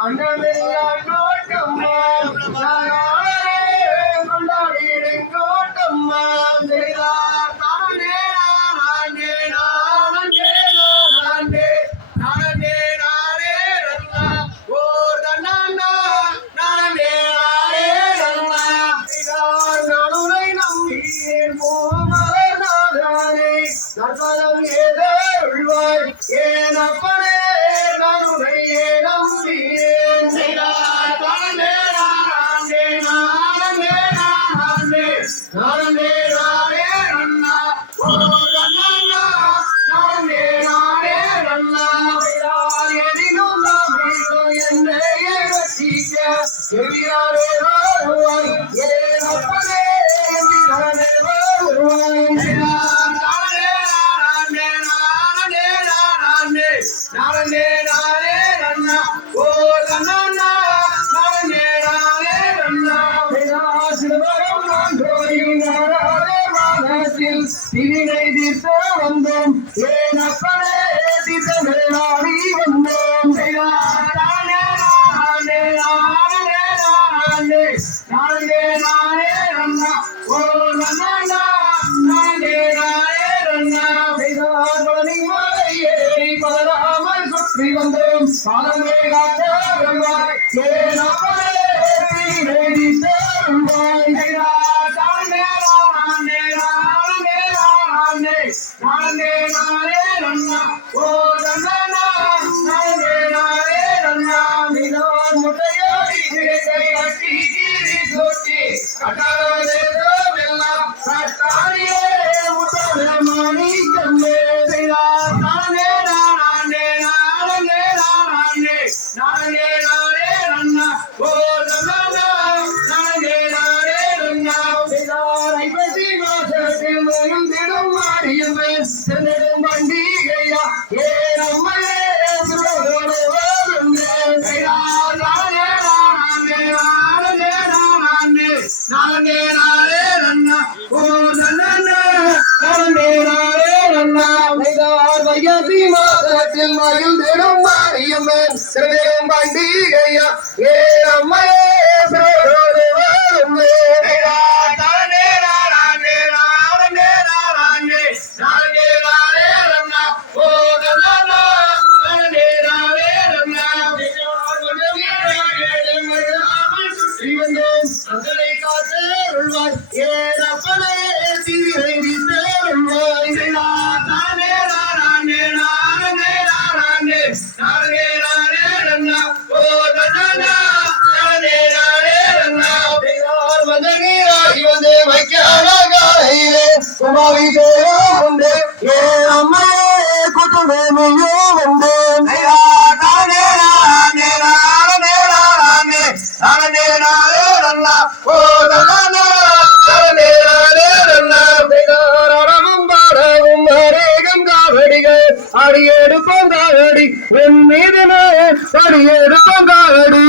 அண்ணமெல்லாம் நர்மதம் ஏதோ உள்வாய் ஏன் அப்பனே நான் உன்னையே நம்பினேன் தானே நானே நானே நானே நானே நானே அண்ணா ஓ கண்ணா நானே நானே அண்ணா எதிலும் நாம் என்னையே வசிக்க எதிராரே வருவாய் ஏன் அப்பனே எதிரானே வருவாய் ஸ்ரீவந்தம் சாதமே காத்த ஏ நாமரே ஸ்ரீ హృదయం బండి అయ్యా ఏ అమ్మాయి ಬಾಯಿಸೇಯೋ ಮುಂದೆ ಏ ಅಮ್ಮಯೇ ಕುಟುಂಬೆಯೋ ಮುಂದೆ அடியேடு பங்காடி என் மீது அடியேடு பங்காடி